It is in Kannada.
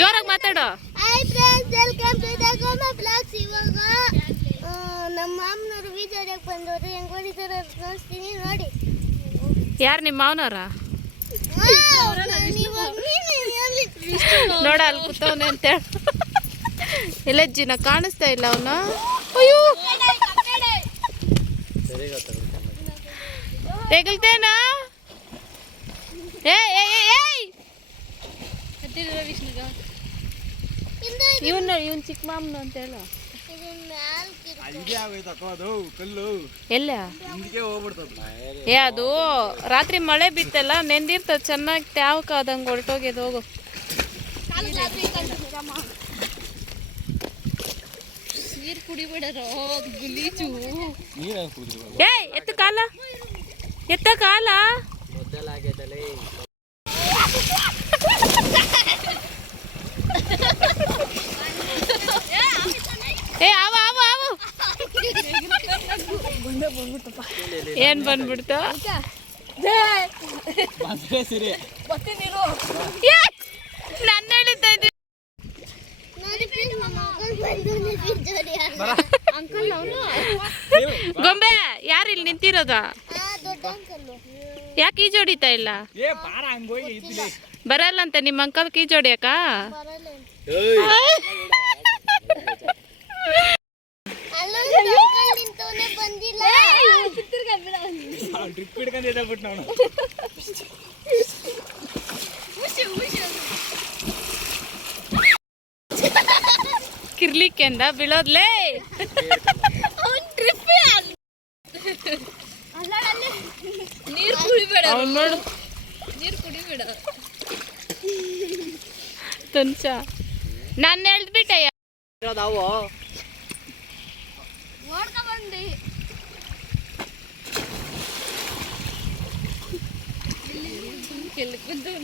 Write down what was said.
ಜೋರಾಗಿ ಮಾತಾಡೋ. Hi friends, welcome to the ಗೋಮಾ ಬ್ಲಾಗ್ಸ್. ಇವಾಗ ನಮ್ಮ ಮಾಮನವರು ವಿಜಯಕ್ಕೆ ಬಂದವರು ಹೆಂಗ್ ಹೊಡಿತಾರೆ ತೋರಿಸ್ತೀನಿ ನೋಡಿ. ಯಾರು ನಿಮ್ಮ ಮಾವನವ್ರ? ನೋಡ ಅಲ್ಲಿ ಕೂತವನೆ ಅಂತ ಹೇಳಿ. ಎಲ್ಲ ಜಿನ ಕಾಣಿಸ್ತಾ ಇಲ್ಲ ಅವನು. ಅಯ್ಯೋ ತೆಗಲ್ತೇನಾ? ಇವನ್ ಚಿಕ್ಕ ಮಾಮನು ಅಂತ ಹೇಳ. ಎಲ್ಲ ಅದು ರಾತ್ರಿ ಮಳೆ ಬಿತ್ತಲ್ಲ, ನೆಂದಿರ್ತದ ಚೆನ್ನಾಗಿ ತ್ಯಾವಕ ಆದಂಗೆ ಹೊರಟೋಗ್ಯದ. ಹೋಗು. ನೀರು ಕುಡಿಬೇಡರ ಗುಲೀಜು. ಎತ್ತ ಕಾಲ, ಎತ್ತ ಕಾಲ. ಏನ್ ಬಂದ್ಬಿಡ್ತ? ನನ್ನ ಹೇಳಿದ್ದ ಇದು. ಗೊಂಬೆ ಯಾರು ಇಲ್ಲಿ ನಿಂತಿರೋದ? ಯಾಕೆ ಈಜು ಹೊಡಿತಾ ಇಲ್ಲ? ಬರಲ್ಲ ಅಂತ ನಿಮ್ಮ ಅಂಕಲ್ ಈಜು ಹೊಡಿಯಕ? ಕಿರ್ಲಿಕ್ಕೆ ಅಂದ ಬೀಳೋದ್ಲೇ. ನೀರು ಕುಡಿಬೇಡ ನೋಡು, ನೀರು ಕುಡಿಬೇಡ ತುಂಚ. ನಾನು ಹೇಳ್ಬಿಟ್ಟಯ್ಯ ನಾವು ಬಂದಿ. ಎಲ್ಲಿ ಬಂದವ